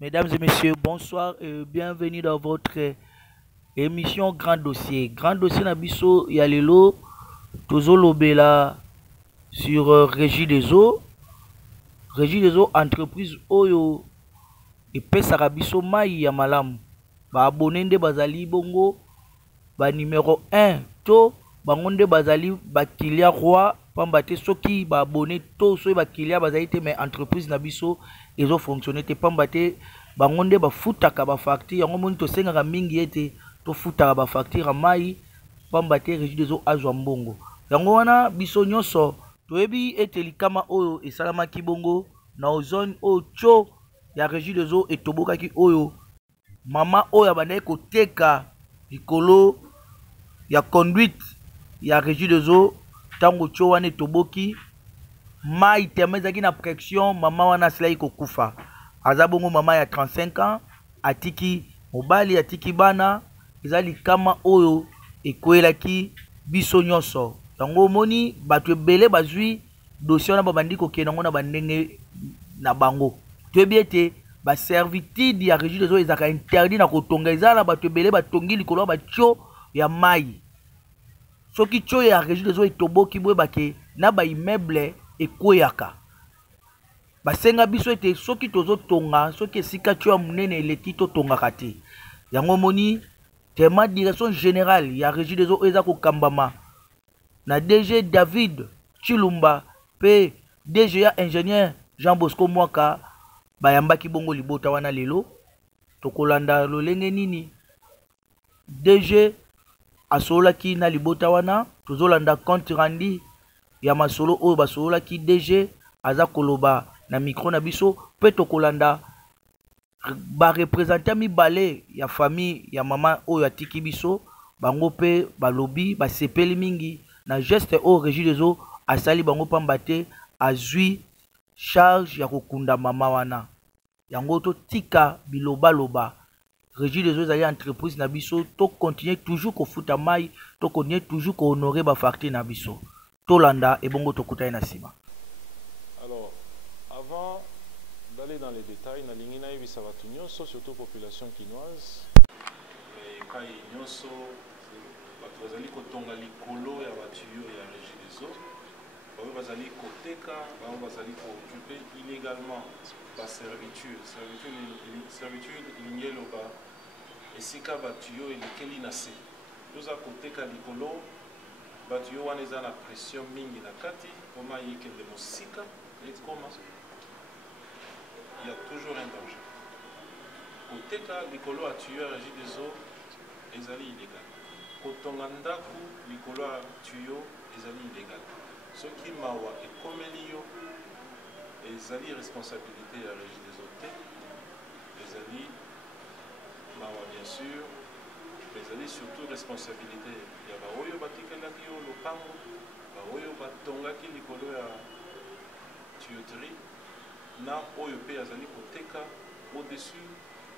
Mesdames et messieurs, bonsoir et bienvenue dans votre émission Grand Dossier. Grand Dossier Nabiso Yalelo, Tozo Lobela sur Régie des eaux. Régie des eaux, entreprise Oyo et Pesara Biso Mai Yamalam. Ba abonnende bazali bongo, ba numéro 1 to bangonde bazali ba kilia roi pambate soki ba abonné to so ba kilia bazali te mais entreprise Nabiso ezo fonctionner te pambate bangonde ba futaka ba facture yango moni to sengaka mingi ete to futaka ba facture mai pambate régie des eaux azwa mbongo yango wana biso nyonso toyebi ete likama oyo esalamaki bongo na ozone oyo tcho ya régie des eaux etobokaki oyo mama oyo abandaki koteka likolo ya conduite ya régie des eaux ntango tcho wana etoboki mai teme ezalaki na pression mama wana asilaki kokufa aza bongo mama ya 35 ans atiki mobali atiki bana eza likama oyo ekwelaki biso nyonso yango omoni bato ebele bazwi dossier wana babandi kokende yango na bandenge na bango toyebi ete baservitude ya régie des eaux ezalaka interdit na kotonga eza na bato ebele batongi likolo ya batio ya mai soki tio ya régie des eaux etoboki boyebake na baimmeuble ekweyaka basenga biso ete soki tozotonga soki esika tio ya monene eleki totongaka te yango omoni tema direction générale ya régie des eaux eza kokambama na DG David Chilumba pe DG ya ingénieur Jean Bosco Mwaka bayambaki bongo libota wana lelo tokolanda lolenge nini DG asololaki na libota wana tozolanda compte rendu ya masolo oyo basololaki DG aza koloba na micro na biso pe tokolanda barepresentant mibale ya famille ya mama oyo atiki biso bango pe balobi basepeli mingi na geste oyo régie des eaux asali bango pamba te azwi charge ya kokunda mama wana yango totika bilobaloba régie des eaux ezali entreprise na biso tokontinue toujours kofuta mai tokontinue toujours kohonore bafacture na biso tolanda ebongo tokutani na nsima. Alors, avant d'aller dans les détails, nalingi nayebisa bato nyonso surtout population kinoise epai nyonso bato bazali kotonga likolo ya batuyo ya régie des eaux oyo bazali koteka bango bazali kooccupe illégalement baservitude servitude elingi eloba esika batuyo elekeli na se toza koteka likolo batuyo wana eza na pression mingi na kati po mai ekende mosika ekoma il y a toujours un danger koteka likolo ya tuyo ya régie des eaux ezali illégal kotonga ndako likolo ya tuyo ezali illégal soki mawa ekomeli yo ezali responsabilité ya régie des eaux te ezali mawa bien sûr mais ezali surtout responsabilité ya baoyo batikelaki yo lopango baoyo batongaki likolo ya tuyauterie na oyo mpe azali koteka au-dessus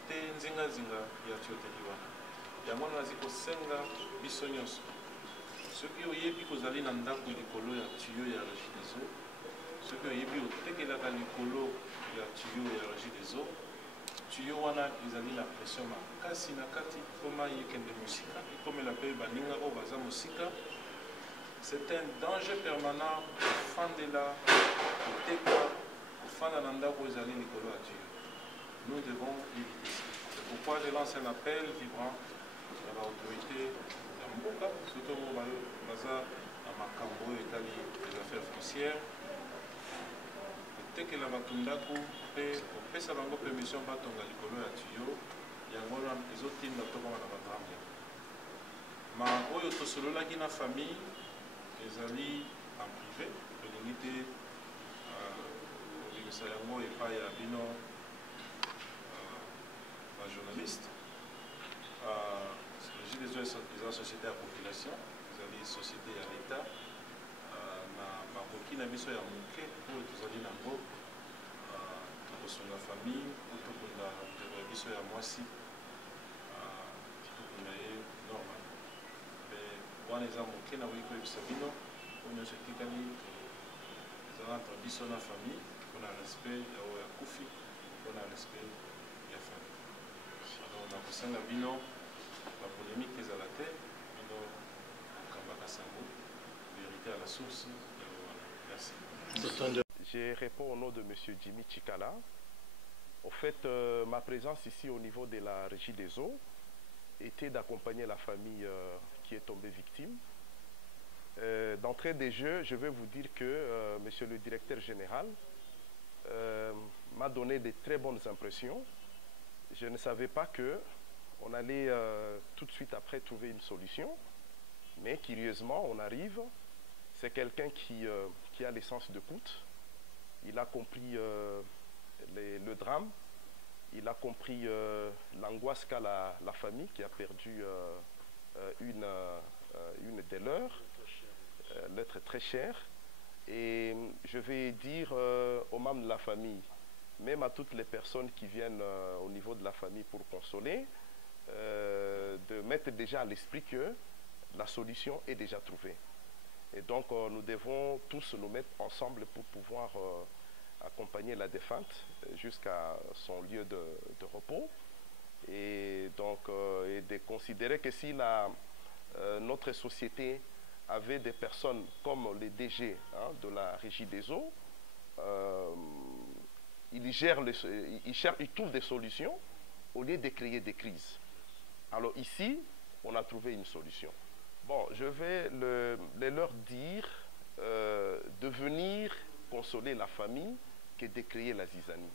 te nzingazinga ya tuyauterie wana yango wana nazi kosenga biso nyonso soki oyebi kozali na ndako likolo ya tuyo ya régie des eaux soki oyebi otekelaka likolo ya tuyo ya régie des eaux tuyo wana ezali na pression makasi na kati po mai ekende mosika ekomela mpe baninga oyo baza mosika c'est un danger permanent kofandela koteka kofanda na ndako ezali likolo ya tuyo nous devons éviter ça c'est pourquoi je lance un appel vibrant à l'autorité ya mboka surtout oyo baza na makambo oyo etali les affaires foncières kotekela bato ndako mpe kopesa bango permission batonga likolo ya tuyo yango wana ezotinda tokoma na badrame ma oyo tosololaki na famille ezali en privé tolingi te kobimisa yango epai ya bino bajournaliste régie des eaux eza société ya population ezali société ya l'état na makoki na biso ya moke oyo tozali nango tokosunga famille po tokunda ndeko ya biso ya mwasi tokunda ye normal me wana eza moke na koki koyebisa bino oyo nyonso etikali ezala entre biso na famille mpona respect ya oyo akufi mpona respect ya tosanga bino la polémique des à la terre, bino kambaka sango, vérité à la source. Merci. Je réponds au nom de M. Jimmy Chikala. En fait, ma présence ici au niveau de la Régie des eaux était d'accompagner la famille qui est tombée victime. D'entrée des jeux, je vais vous dire que Monsieur le directeur général m'a donné de très bonnes impressions. Je ne savais pas qu'on allait tout de suite après trouver une solution, mais curieusement, on arrive. C'est quelqu'un qui a l'essence de coûte. Il a compris le drame. Il a compris l'angoisse qu'a la famille qui a perdu une des leurs, l'être très cher. Et je vais dire aux membres de la famille, même à toutes les personnes qui viennent au niveau de la famille pour consoler, de mettre déjà à l'esprit que la solution est déjà trouvée. Et donc, nous devons tous nous mettre ensemble pour pouvoir accompagner la défunte jusqu'à son lieu de repos. Et donc, et de considérer que si notre société avait des personnes comme les DG de la Régie des eaux, ils trouvent des solutions au lieu de créer des crises. Alors ici, on a trouvé une solution. Bon, je vais leur dire de venir consoler la famille que de créer la zizanie.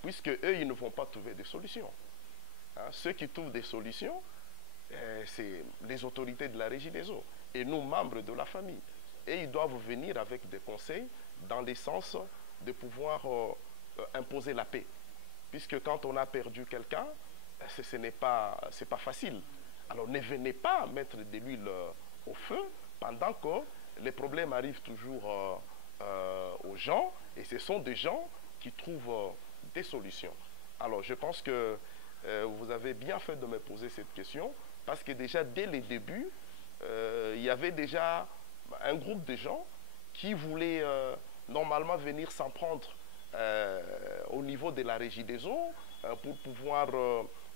Puisque eux, ils ne vont pas trouver des solutions. Ceux qui trouvent des solutions, c'est les autorités de la Régie des eaux et nous, membres de la famille. Et ils doivent venir avec des conseils dans le sens de pouvoir imposer la paix. Puisque quand on a perdu quelqu'un, ce n'est pas facile. Alors ne venez pas mettre de l'huile au feu pendant que les problèmes arrivent toujours aux gens et ce sont des gens qui trouvent des solutions. Alors je pense que vous avez bien fait de me poser cette question parce que déjà dès les débuts, il y avait déjà un groupe de gens qui voulaient normalement venir s'en prendre au niveau de la Régie des eaux pour pouvoir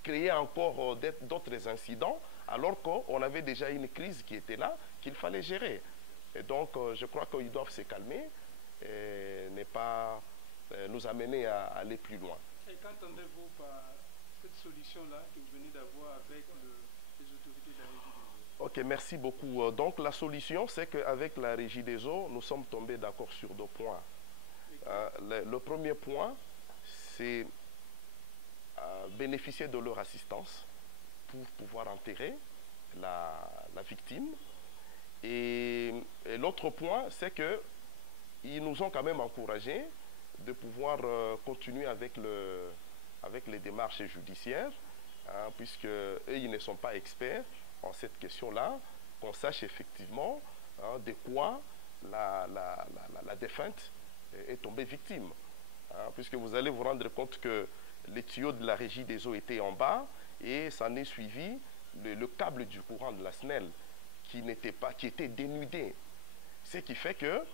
créer encore d'autres incidents, alors qu'on avait déjà une crise qui était là, qu'il fallait gérer. Et donc, je crois qu'ils doivent se calmer et ne pas nous amener à aller plus loin. Et qu'entendez-vous par cette solution-là que vous venez d'avoir avec les autorités de la Régie des eaux? Ok, merci beaucoup. Donc, la solution, c'est qu'avec la Régie des eaux, nous sommes tombés d'accord sur 2 points. Le premier point, c'est bénéficier de leur assistance pour pouvoir enterrer la victime. Et l'autre point, c'est qu'ils nous ont quand même encouragés de pouvoir continuer avec les démarches judiciaires, puisque eux, ils ne sont pas experts en cette question-là, qu'on sache effectivement de quoi la défunte est tombée victime. Puisque vous allez vous rendre compte que les tuyaux de la Régie des eaux étaient en bas et s'en est suivi le câble du courant de la SNEL qui était dénudé. Ce qui fait que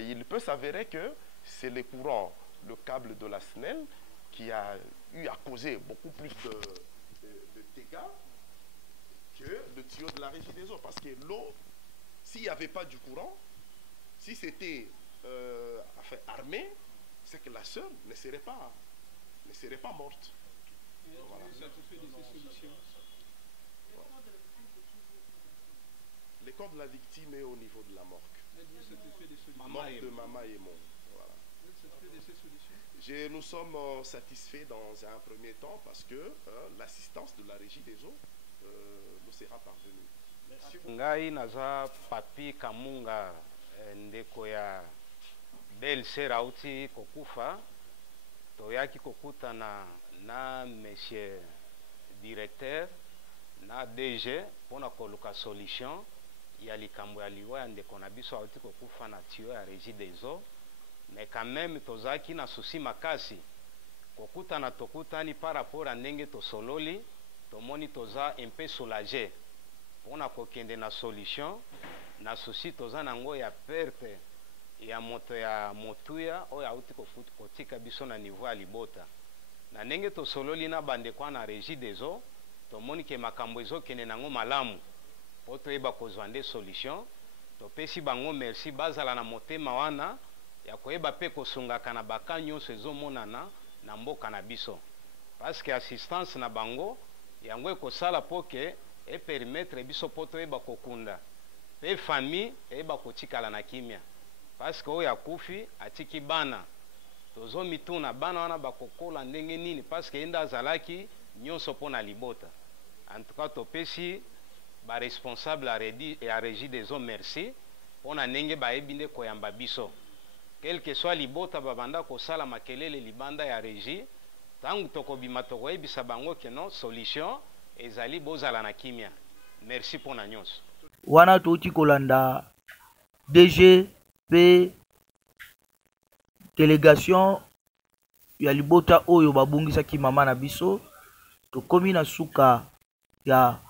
il peut s'avérer que c'est le courant, le câble de la SNEL qui a eu à causer beaucoup plus de dégâts que le tuyau de la Régie des eaux. Parce que l'eau, s'il n'y avait pas du courant, si c'était armé, c'est que la sœur ne serait pas morte. Voilà. Satisfait de ces solutions. Le corps de la victime est au niveau de la morgue. Êtes-vous satisfait des solutions? Morgue de Mama et mon. Voilà. Vous êtes satisfait de ces solutions? Nous sommes satisfaits dans un premier temps parce que l'assistance de la Régie des eaux nous sera parvenue. Merci. Ngai naza Papi Kamunga ndeko ya belle-sœur auti kokufa toyaki kokutana na monsieur directeur na DG pona koluka solution ya likambo ya liwa ya ndeko na biso auti kokufa na tuyau ya Régie des eaux, mais quand même tozaki na souci makasi kokutana tokutani par rapport à ndenge tosololi tomoni toza un peu soulagé pona kokende na solution na souci toza nango ya perte ya moto ya motuya oyo auti kotika biso na niveau ya libota na ndenge tosololi na bandeko na régie des eaux tomoni ke makambo ezokende nango malamu po toyeba kozwa nde solution topesi bango merci bazala na motema wana ya koyeba pe kosungaka na baka nyonso ezomonana na mboka na biso parce que assistance na bango yango ekosala po ke epermettre biso po toyeba kokunda pe famille eyeba kotikala na kimia parce que oyo akufi atiki bana tozomituna bana wana bakokola ndenge nini parce que enda azalaki nyonso mpo na libota en tout cas topesi baresponsable ya régie des eaux merci mpo na ndenge bayebi nde koyamba biso quel que soit libota babanda kosala makelele libanda ya régie ntango tokobima tokoyebisa bango ke non solution ezali bozala na kimia merci mpo na nyonso wana touti kolanda DG pe délégation ya libota oyo babungisaki mama na biso tokomi na suka ya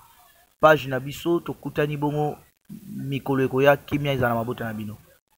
page na biso tokutani bongo mikolo ekoya kimia ezala na mabota na bino.